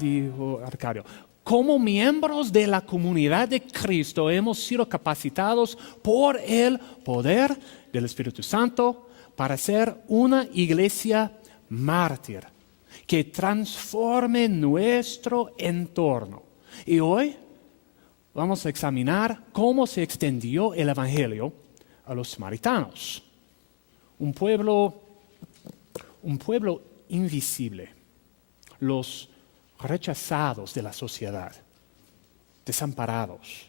dijo Arcadio, como miembros de la comunidad de Cristo hemos sido capacitados por el poder del Espíritu Santo para ser una iglesia mártir que transforme nuestro entorno. Y hoy vamos a examinar cómo se extendió el Evangelio a los samaritanos. Un pueblo invisible, los rechazados de la sociedad, desamparados.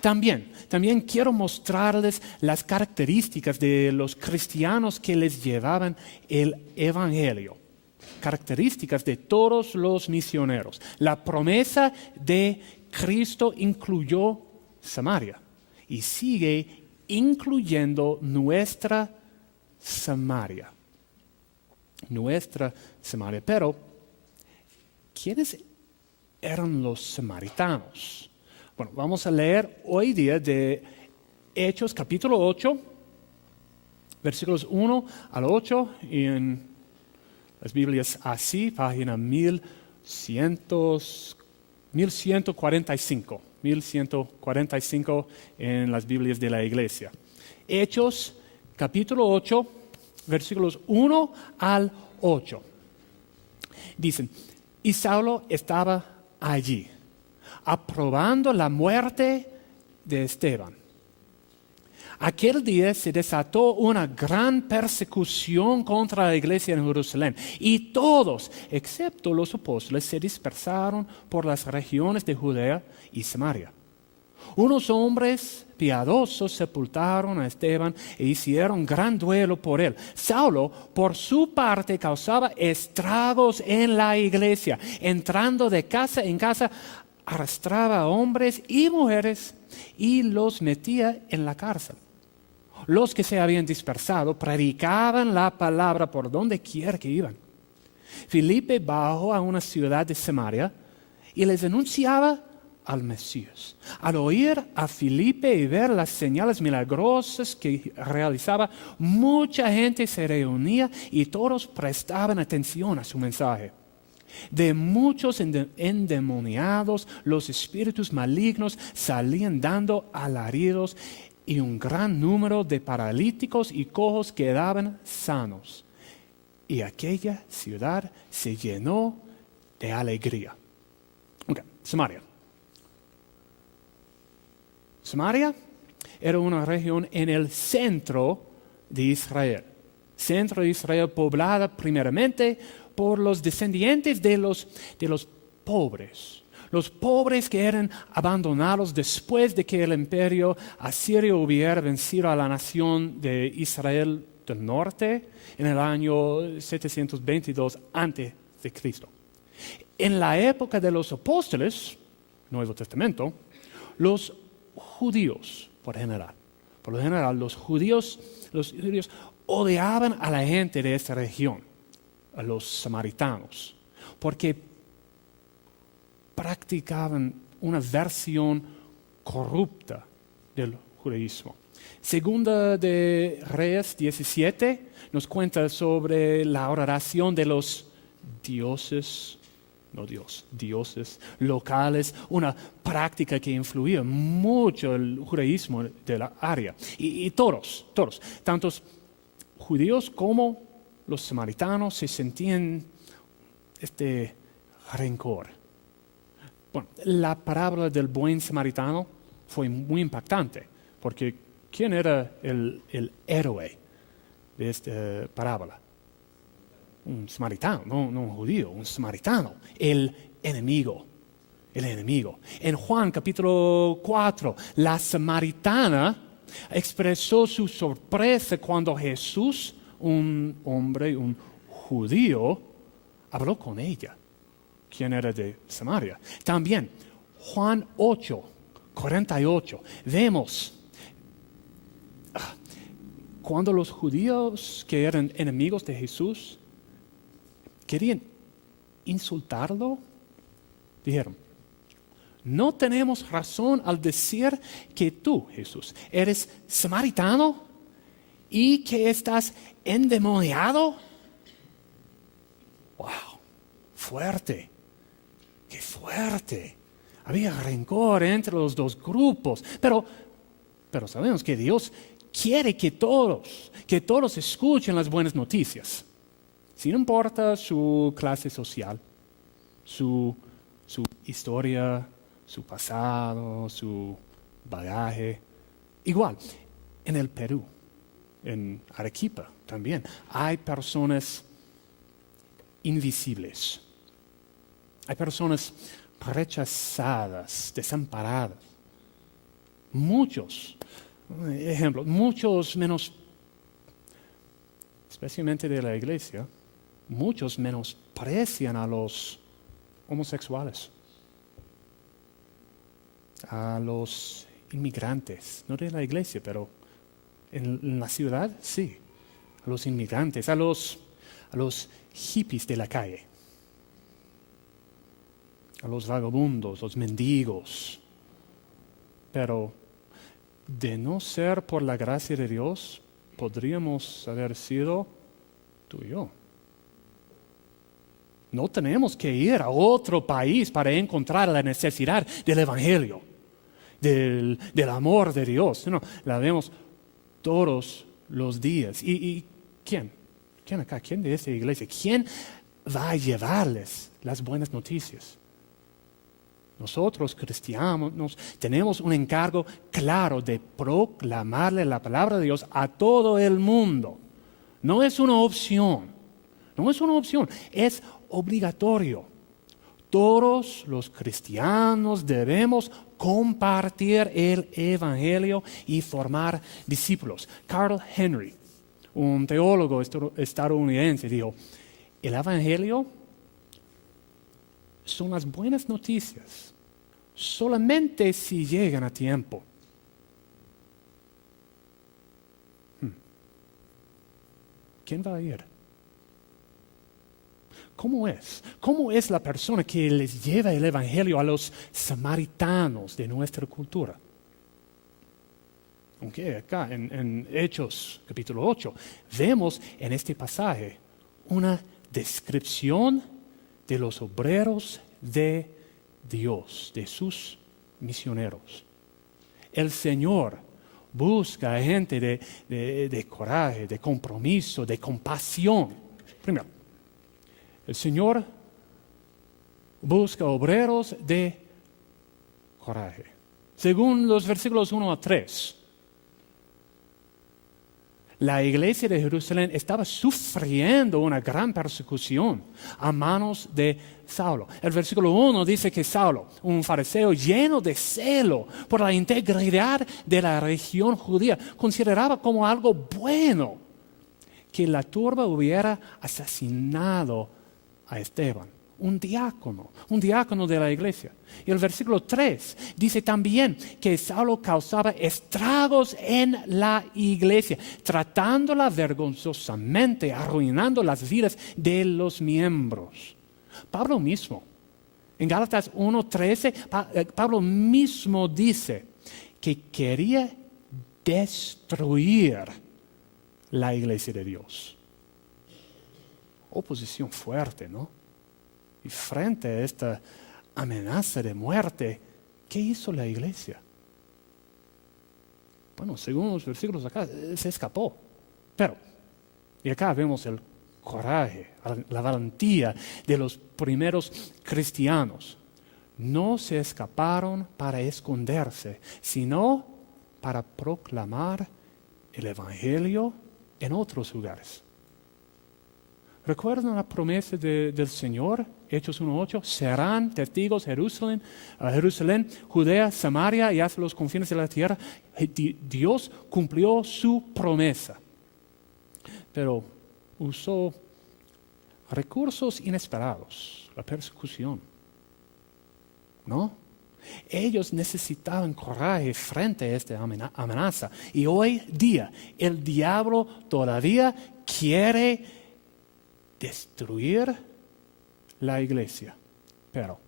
También quiero mostrarles las características de los cristianos que les llevaban el Evangelio. Características de todos los misioneros. La promesa de Cristo incluyó Samaria y sigue incluyendo nuestra Samaria. Pero, ¿quiénes eran los samaritanos? Bueno, vamos a leer hoy día de Hechos capítulo 8, versículos 1 al 8, y en las Biblias así, página 1145 en las Biblias de la iglesia. Hechos capítulo 8, versículos 1 al 8. Dicen, y Saulo estaba allí, aprobando la muerte de Esteban. Aquel día se desató una gran persecución contra la iglesia en Jerusalén y todos, excepto los apóstoles, se dispersaron por las regiones de Judea y Samaria. Unos hombres piadosos sepultaron a Esteban e hicieron gran duelo por él. Saulo, por su parte, causaba estragos en la iglesia, entrando de casa en casa, arrastraba a hombres y mujeres y los metía en la cárcel. Los que se habían dispersado predicaban la palabra por donde quiera que iban. Filipe bajó a una ciudad de Samaria y les anunciaba al Mesías. Al oír a Filipe y ver las señales milagrosas que realizaba, mucha gente se reunía y todos prestaban atención a su mensaje. De muchos endemoniados, los espíritus malignos salían dando alaridos y un gran número de paralíticos y cojos quedaban sanos. Y aquella ciudad se llenó de alegría. Samaria. Samaria era una región en el centro de Israel. Centro de Israel poblada primeramente por los descendientes de los pobres. Los pobres que eran abandonados después de que el imperio asirio hubiera vencido a la nación de Israel del norte en el año 722 a.C. En la época de los apóstoles, Nuevo Testamento, los judíos, por lo general, los judíos odiaban a la gente de esta región, a los samaritanos, porque practicaban una versión corrupta del judaísmo. Segunda de Reyes 17 nos cuenta sobre la adoración de los dioses locales, una práctica que influía mucho el judaísmo de la área. Y todos, tantos judíos como los samaritanos, se sentían este rencor. Bueno, la parábola del buen samaritano fue muy impactante, porque ¿quién era el héroe de esta parábola? Un samaritano, no un judío, un samaritano, el enemigo. En Juan capítulo 4, la samaritana expresó su sorpresa cuando Jesús, un hombre, un judío, habló con ella. ¿Quién era de Samaria? También, Juan 8, 48, vemos cuando los judíos que eran enemigos de Jesús querían insultarlo, dijeron, no tenemos razón al decir que tú, Jesús, eres samaritano y que estás endemoniado. ¡Wow! Fuerte. fuerte. Había rencor entre los dos grupos. Pero sabemos que Dios quiere que todos escuchen las buenas noticias. Sin importa su clase social, su historia, su pasado, su bagaje. Igual, en el Perú, en Arequipa también, hay personas invisibles. Hay personas rechazadas, desamparadas. Muchos menos, especialmente de la iglesia, muchos menosprecian a los homosexuales, a los inmigrantes, no de la iglesia, pero en la ciudad sí, a los inmigrantes, a los hippies de la calle, a los vagabundos, los mendigos. Pero de no ser por la gracia de Dios, podríamos haber sido tú y yo. No tenemos que ir a otro país para encontrar la necesidad del Evangelio, del amor de Dios. No, la vemos todos los días. ¿Y quién? ¿Quién acá? ¿Quién de esta iglesia? ¿Quién va a llevarles las buenas noticias? Nosotros, cristianos, tenemos un encargo claro de proclamarle la palabra de Dios a todo el mundo. No es una opción. No es una opción. Es obligatorio. Todos los cristianos debemos compartir el Evangelio y formar discípulos. Carl Henry, un teólogo estadounidense, dijo: el Evangelio son las buenas noticias solamente si llegan a tiempo. ¿Quién va a ir? ¿Cómo es? ¿Cómo es la persona que les lleva el Evangelio a los samaritanos de nuestra cultura? Aunque acá en Hechos capítulo 8 vemos en este pasaje una descripción de los obreros de Dios, de sus misioneros. El Señor busca gente de coraje, de compromiso, de compasión. Primero, el Señor busca obreros de coraje. Según los versículos 1 a 3, la iglesia de Jerusalén estaba sufriendo una gran persecución a manos de Saulo. El versículo 1 dice que Saulo, un fariseo lleno de celo por la integridad de la región judía, consideraba como algo bueno que la turba hubiera asesinado a Esteban, un diácono de la iglesia. Y el versículo 3 dice también que Saulo causaba estragos en la iglesia, tratándola vergonzosamente, arruinando las vidas de los miembros. Pablo mismo, en Gálatas 1:13, Pablo mismo dice que quería destruir la iglesia de Dios. Oposición fuerte, ¿no? Y frente a esta amenaza de muerte, ¿qué hizo la iglesia? Bueno, según los versículos acá, se escapó. Pero, y acá vemos el coraje, la valentía de los primeros cristianos. No se escaparon para esconderse, sino para proclamar el Evangelio en otros lugares. ¿Recuerdan la promesa del Señor? Hechos 1:8, serán testigos Jerusalén, Judea, Samaria y hasta los confines de la tierra. Dios cumplió su promesa, pero usó recursos inesperados, la persecución, ¿no? Ellos necesitaban coraje frente a esta amenaza. Y hoy día el diablo todavía quiere destruir la iglesia. Pero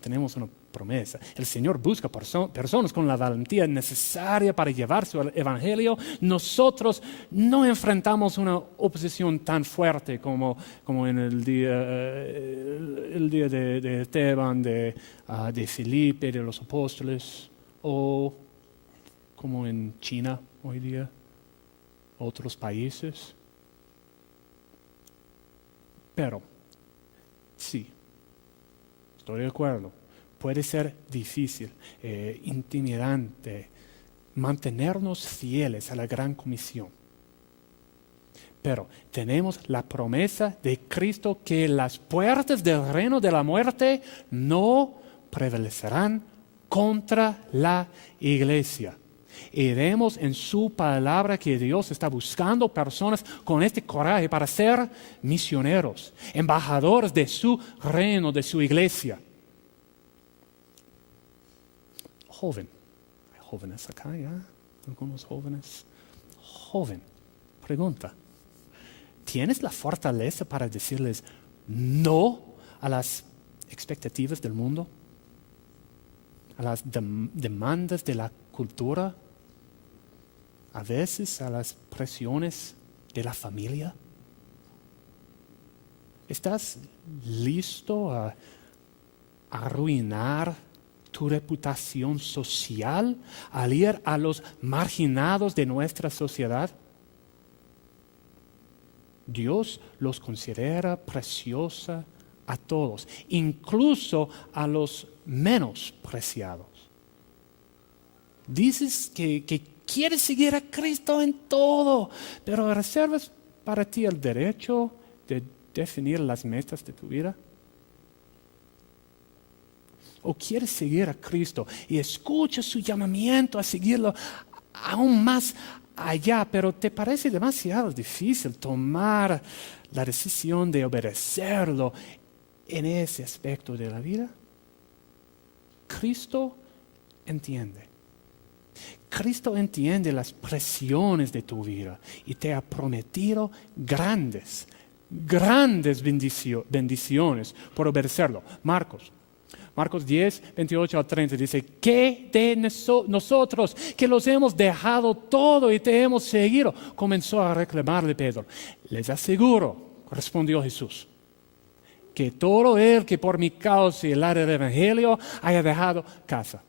tenemos una promesa. El Señor busca personas con la valentía necesaria para llevar su evangelio. Nosotros no enfrentamos una oposición tan fuerte como en el día de Esteban, de Felipe, de los apóstoles, o como en China hoy día, otros países. Pero, sí, estoy de acuerdo. Puede ser difícil, intimidante, mantenernos fieles a la gran comisión. Pero tenemos la promesa de Cristo que las puertas del reino de la muerte no prevalecerán contra la iglesia. Y vemos en su palabra que Dios está buscando personas con este coraje para ser misioneros, embajadores de su reino, de su iglesia. Joven, ¿hay jóvenes acá ya? ¿Algunos jóvenes? Joven, pregunta, ¿tienes la fortaleza para decirles no a las expectativas del mundo? ¿A las demandas de la cultura? A veces a las presiones de la familia. ¿Estás listo a arruinar tu reputación social al ir a los marginados de nuestra sociedad? Dios los considera preciosa a todos, incluso a los menos preciados. Dices que quieres seguir a Cristo en todo, pero ¿reservas para ti el derecho de definir las metas de tu vida? ¿O quieres seguir a Cristo y escuchas su llamamiento a seguirlo aún más allá, pero te parece demasiado difícil tomar la decisión de obedecerlo en ese aspecto de la vida? Cristo entiende. Cristo entiende las presiones de tu vida y te ha prometido grandes bendiciones por obedecerlo. Marcos 10, 28 al 30 dice, ¿qué de nosotros que los hemos dejado todo y te hemos seguido? Comenzó a reclamarle Pedro. Les aseguro, respondió Jesús, que todo el que por mi causa y el área del evangelio haya dejado casa,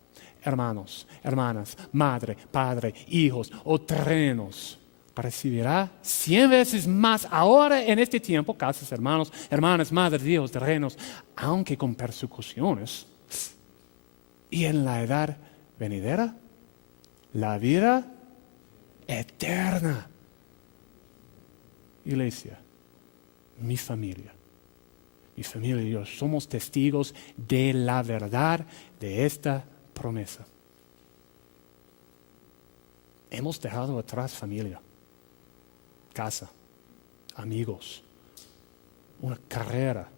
hermanos, hermanas, madre, padre, hijos o terrenos, recibirá 100 veces más ahora en este tiempo, casas, hermanos, hermanas, madres, hijos, terrenos, aunque con persecuciones. Y en la edad venidera, la vida eterna. Iglesia, mi familia y yo somos testigos de la verdad de esta promesa. Hemos dejado atrás familia, casa, amigos, una carrera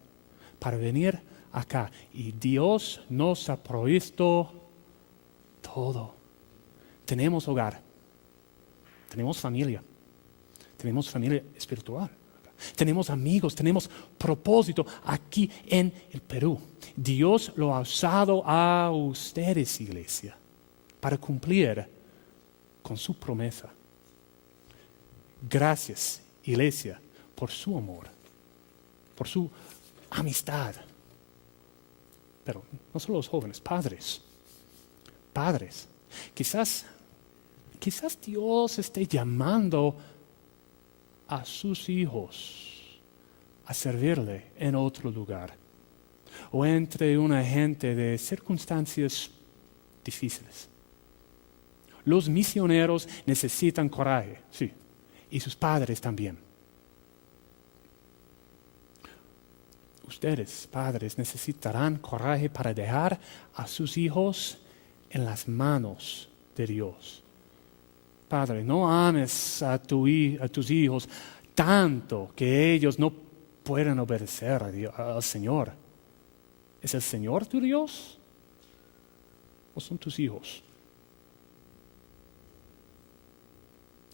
para venir acá. Y Dios nos ha provisto todo. Tenemos hogar, tenemos familia espiritual, tenemos amigos, tenemos propósito aquí en el Perú. Dios lo ha usado a ustedes, iglesia, para cumplir con su promesa. Gracias, iglesia, por su amor, por su amistad. Pero no solo los jóvenes, padres. Quizás Dios esté llamando a sus hijos a servirle en otro lugar o entre una gente de circunstancias difíciles. Los misioneros necesitan coraje, sí, y sus padres también. Ustedes, padres, necesitarán coraje para dejar a sus hijos en las manos de Dios. Padre, no ames a tus hijos tanto que ellos no puedan obedecer al Señor. ¿Es el Señor tu Dios o son tus hijos?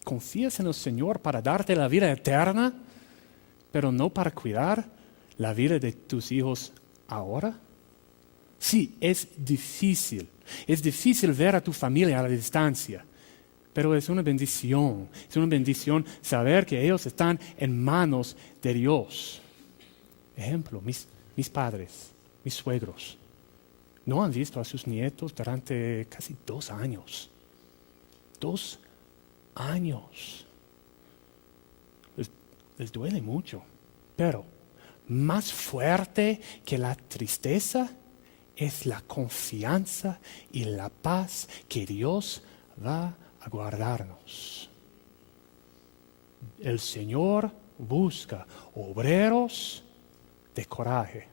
¿Confías en el Señor para darte la vida eterna, pero no para cuidar la vida de tus hijos ahora? Sí, es difícil. Es difícil ver a tu familia a la distancia. Pero es una bendición. Es una bendición saber que ellos están en manos de Dios. Ejemplo, mis padres, mis suegros, no han visto a sus nietos durante casi 2 años. 2 años. Les duele mucho. Pero más fuerte que la tristeza es la confianza y la paz que Dios va a guardarnos. El Señor busca obreros de coraje.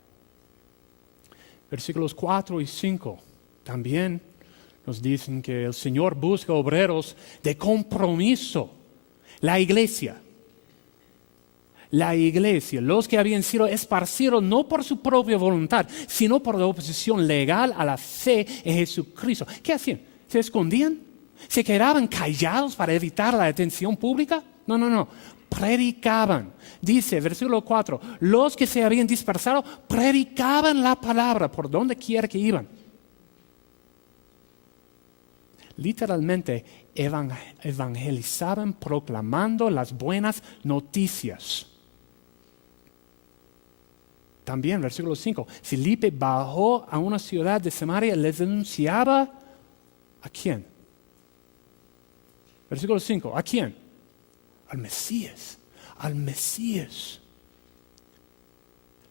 Versículos 4 y 5 también nos dicen que el Señor busca obreros de compromiso. La iglesia, los que habían sido esparcidos no por su propia voluntad, sino por la oposición legal a la fe en Jesucristo. ¿Qué hacían? ¿Se escondían? ¿Se quedaban callados para evitar la atención pública? No. Predicaban. Dice, versículo 4, los que se habían dispersado predicaban la palabra por donde quiera que iban. Literalmente evangelizaban proclamando las buenas noticias. También, versículo 5, Felipe bajó a una ciudad de Samaria y les denunciaba ¿a quién? Versículo 5, ¿a quién? Al Mesías.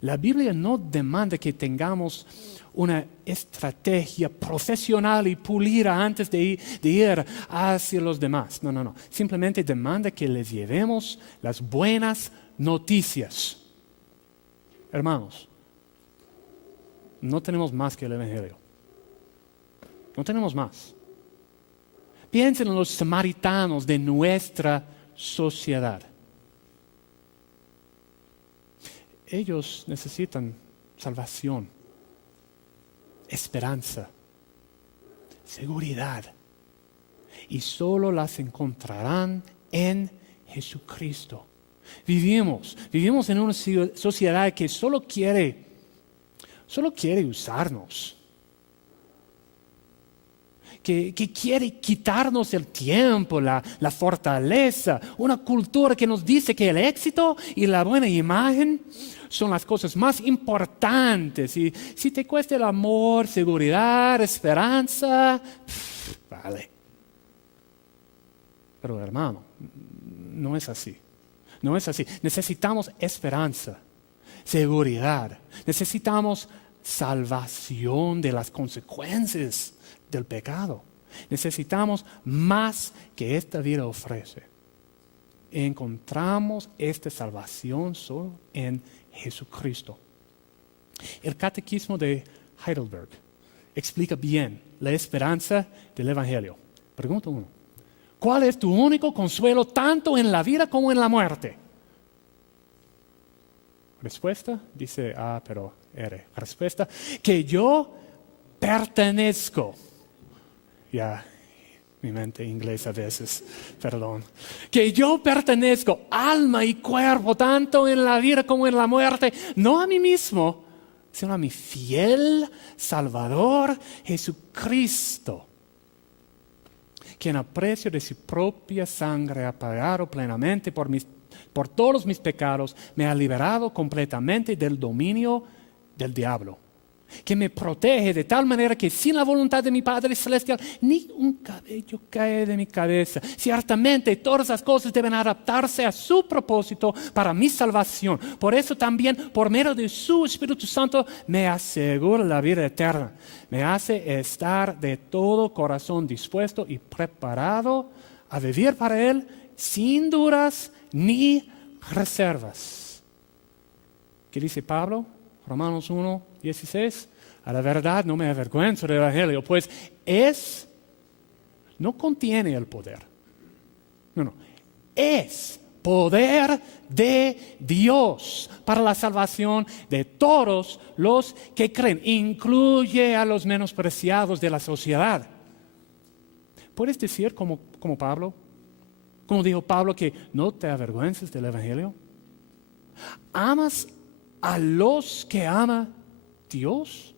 La Biblia no demanda que tengamos una estrategia profesional y pulida antes de ir hacia los demás. No. Simplemente demanda que les llevemos las buenas noticias. Hermanos, no tenemos más que el Evangelio. No tenemos más. Piensen en los samaritanos de nuestra sociedad. Ellos necesitan salvación, esperanza, seguridad. Y solo las encontrarán en Jesucristo. Vivimos en una sociedad que solo quiere usarnos. Que quiere quitarnos el tiempo, la fortaleza, una cultura que nos dice que el éxito y la buena imagen son las cosas más importantes. Y si te cuesta el amor, seguridad, esperanza, vale. Pero hermano, no es así. Necesitamos esperanza, seguridad. Necesitamos salvación de las consecuencias del pecado. Necesitamos más que esta vida ofrece. Encontramos esta salvación solo en Jesucristo. El Catecismo de Heidelberg explica bien la esperanza del Evangelio. Pregunta 1. ¿Cuál es tu único consuelo tanto en la vida como en la muerte? Respuesta, dice A, pero R. Respuesta, que yo pertenezco. Ya, mi mente inglesa a veces, perdón. Que yo pertenezco, alma y cuerpo, tanto en la vida como en la muerte, no a mí mismo, sino a mi fiel Salvador Jesucristo, quien a precio de su propia sangre ha pagado plenamente por todos mis pecados, me ha liberado completamente del dominio del diablo, que me protege de tal manera que sin la voluntad de mi Padre Celestial ni un cabello cae de mi cabeza. Ciertamente todas las cosas deben adaptarse a su propósito para mi salvación. Por eso también, por medio de su Espíritu Santo, me asegura la vida eterna. Me hace estar de todo corazón dispuesto y preparado a vivir para Él sin dudas ni reservas. ¿Qué dice Pablo? Romanos 1:16. A la verdad no me avergüenzo del Evangelio, pues no contiene el poder. No. Es poder de Dios para la salvación de todos los que creen. Incluye a los menospreciados de la sociedad. ¿Puedes decir como Pablo? Como dijo Pablo, que no te avergüences del Evangelio. ¿Amas a los que ama Dios?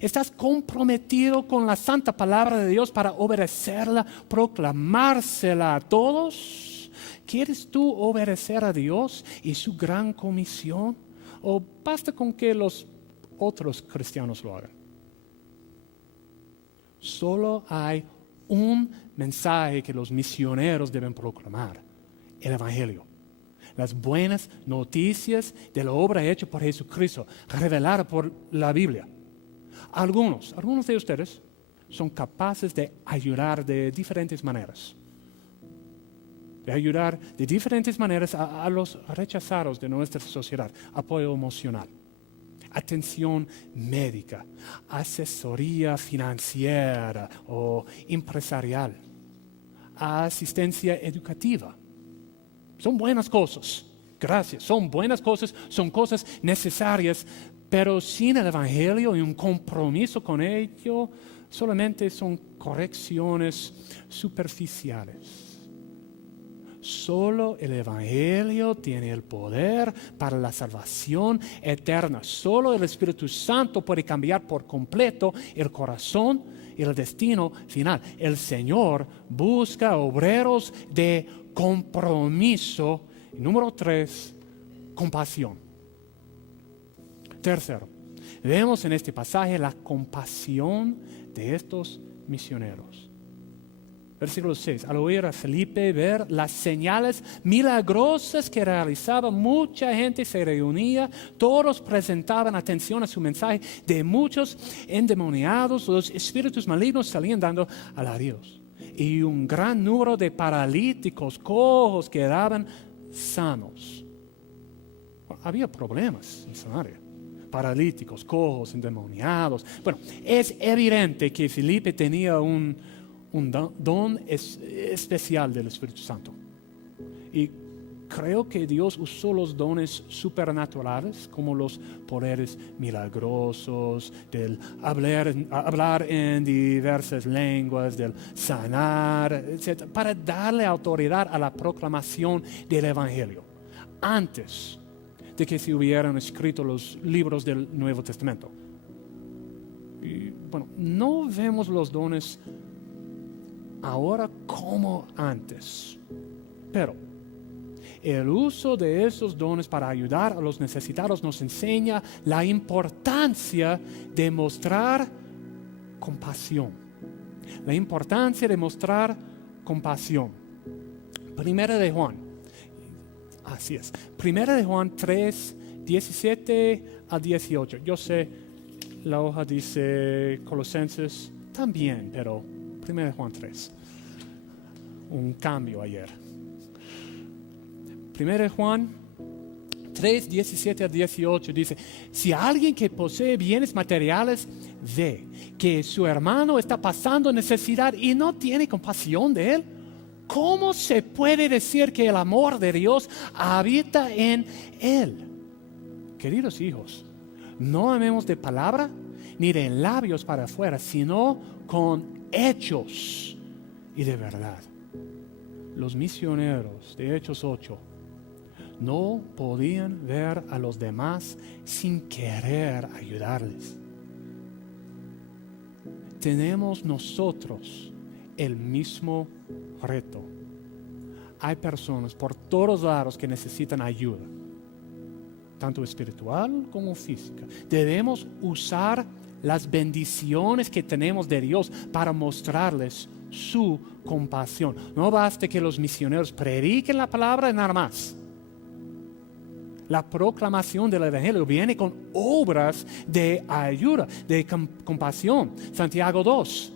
¿Estás comprometido con la santa palabra de Dios para obedecerla, proclamársela a todos? ¿Quieres tú obedecer a Dios y su gran comisión? ¿O basta con que los otros cristianos lo hagan? Solo hay un mensaje que los misioneros deben proclamar: el Evangelio. Las buenas noticias de la obra hecha por Jesucristo, revelada por la Biblia. Algunos de ustedes son capaces de ayudar de diferentes maneras. De ayudar de diferentes maneras a los rechazados de nuestra sociedad. Apoyo emocional, atención médica, asesoría financiera o empresarial, asistencia educativa. Son buenas cosas, gracias, son buenas cosas, son cosas necesarias, pero sin el Evangelio y un compromiso con ello, solamente son correcciones superficiales. Solo el Evangelio tiene el poder para la salvación eterna. Solo el Espíritu Santo puede cambiar por completo el corazón y el destino final. El Señor busca obreros de compromiso. Y número 3, compasión. Tercero, vemos en este pasaje la compasión de estos misioneros. Versículo 6. Al oír a Felipe ver las señales milagrosas que realizaba, mucha gente se reunía, todos presentaban atención a su mensaje. De muchos endemoniados, los espíritus malignos salían dando alaridos. Y un gran número de paralíticos, cojos, quedaban sanos. Bueno, había problemas en Samaria. Paralíticos, cojos, endemoniados. Bueno, es evidente que Felipe tenía un don especial del Espíritu Santo. Y creo que Dios usó los dones supernaturales, como los poderes milagrosos, del hablar en diversas lenguas, del sanar, etc., para darle autoridad a la proclamación del Evangelio, antes de que se hubieran escrito los libros del Nuevo Testamento. Y bueno, no vemos los dones ahora como antes, pero el uso de esos dones para ayudar a los necesitados nos enseña la importancia de mostrar compasión. La importancia de mostrar compasión. Primera de Juan. Así es. Primera de Juan 3, 17 a 18. Yo sé, la hoja dice Colosenses también, pero Primera de Juan 3. Un cambio ayer. Primera de Juan 3, 17 a 18 dice: si alguien que posee bienes materiales ve que su hermano está pasando necesidad y no tiene compasión de él, ¿cómo se puede decir que el amor de Dios habita en él? Queridos hijos, no amemos de palabra ni de labios para afuera, sino con hechos y de verdad. Los misioneros de Hechos 8 no podían ver a los demás sin querer ayudarles. Tenemos nosotros el mismo reto. Hay personas por todos lados que necesitan ayuda, tanto espiritual como física. Debemos usar las bendiciones que tenemos de Dios para mostrarles su compasión. No basta que los misioneros prediquen la palabra y nada más. La proclamación del Evangelio viene con obras de ayuda, de compasión. Santiago 2.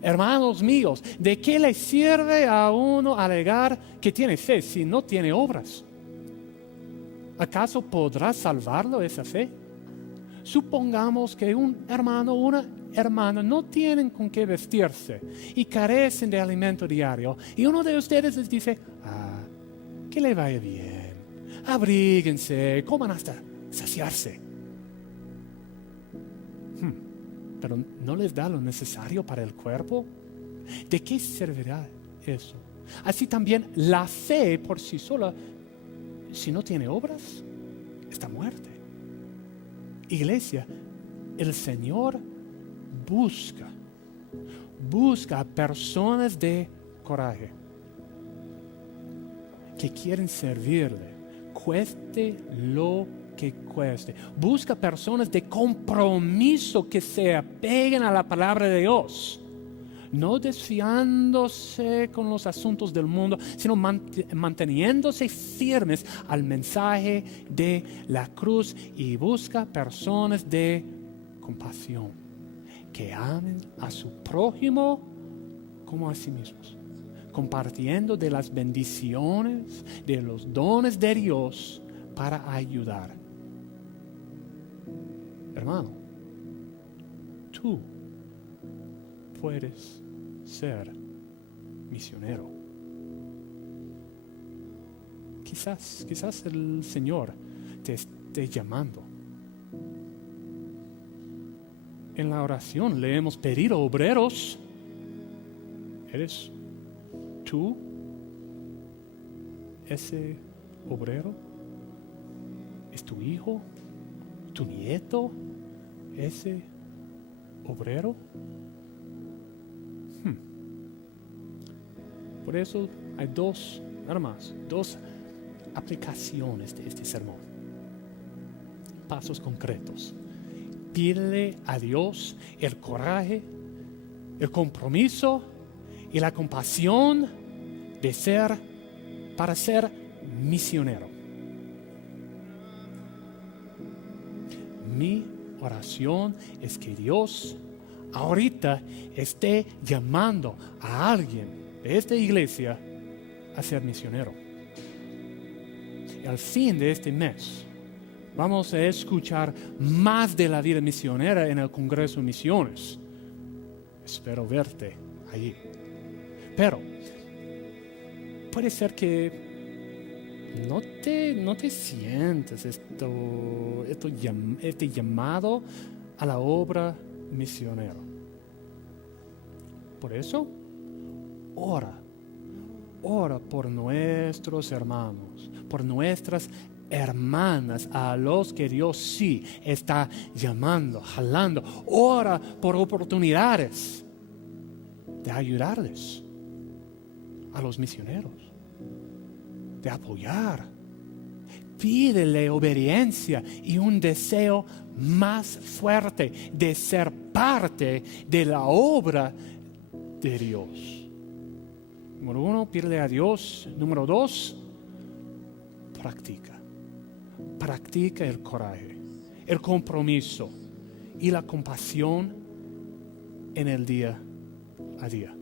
Hermanos míos, ¿de qué le sirve a uno alegar que tiene fe si no tiene obras? ¿Acaso podrá salvarlo esa fe? Supongamos que un hermano o una hermana no tienen con qué vestirse y carecen de alimento diario, y uno de ustedes les dice: que le vaya bien, abríguense, coman hasta saciarse. Pero no les da lo necesario para el cuerpo. ¿De qué servirá eso? Así también la fe por sí sola, si no tiene obras, está muerta. Iglesia, el Señor busca a personas de coraje que quieren servirle, cueste lo que cueste. Busca personas de compromiso que se apeguen a la palabra de Dios, no desfiándose con los asuntos del mundo, sino manteniéndose firmes al mensaje de la cruz. Y busca personas de compasión, que amen a su prójimo como a sí mismos, compartiendo de las bendiciones, de los dones de Dios para ayudar. Hermano, tú puedes ser misionero. Quizás el Señor te esté llamando. En la oración le hemos pedido obreros. ¿Eres tú ese obrero? ¿Es tu hijo? ¿Tu nieto? ¿Ese obrero? Por eso hay dos aplicaciones de este sermón. Pasos concretos. Pídele a Dios el coraje, el compromiso y la compasión para ser misionero. Mi oración es que Dios ahorita esté llamando a alguien de esta iglesia a ser misionero. Y al fin de este mes vamos a escuchar más de la vida misionera en el Congreso de Misiones. Espero verte allí. Pero puede ser que no te sientes este llamado a la obra misionera. Por eso, ora por nuestros hermanos, por nuestras hermanas a los que Dios sí está llamando, jalando. Ora por oportunidades de ayudarles a los misioneros, de apoyar. Pídele obediencia y un deseo más fuerte de ser parte de la obra de Dios. Número 1, pídele a Dios. Número 2, practica el coraje, el compromiso y la compasión en el día a día.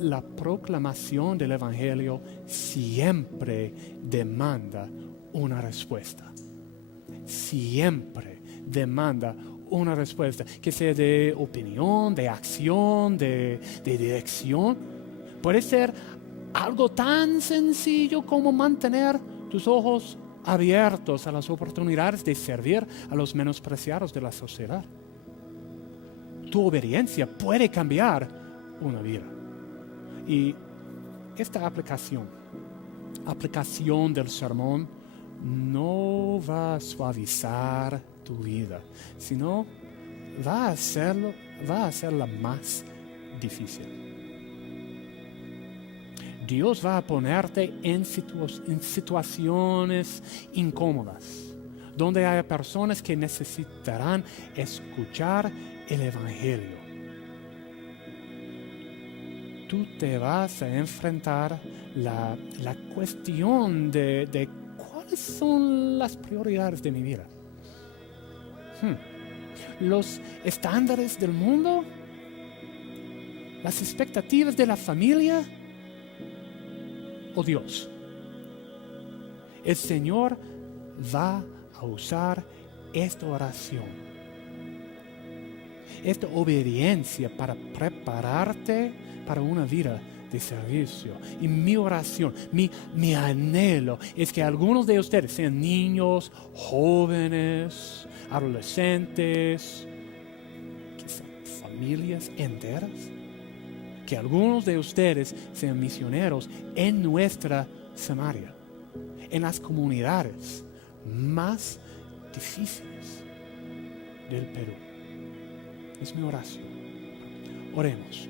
La proclamación del Evangelio siempre demanda una respuesta. Siempre demanda una respuesta, que sea de opinión, de acción, de dirección. Puede ser algo tan sencillo como mantener tus ojos abiertos a las oportunidades de servir a los menospreciados de la sociedad. Tu obediencia puede cambiar una vida. Y esta aplicación del sermón no va a suavizar tu vida, sino va a hacerla más difícil. Dios va a ponerte en situaciones incómodas, donde hay personas que necesitarán escuchar el Evangelio. Tú te vas a enfrentar la cuestión de cuáles son las prioridades de mi vida. Los estándares del mundo, las expectativas de la familia o Dios. El Señor va a usar esta oración, esta obediencia para prepararte para una vida de servicio. Y mi oración, mi anhelo es que algunos de ustedes sean niños, jóvenes, adolescentes, quizás familias enteras, que algunos de ustedes sean misioneros en nuestra Samaria, en las comunidades más difíciles del Perú. Es mi oración. Oremos.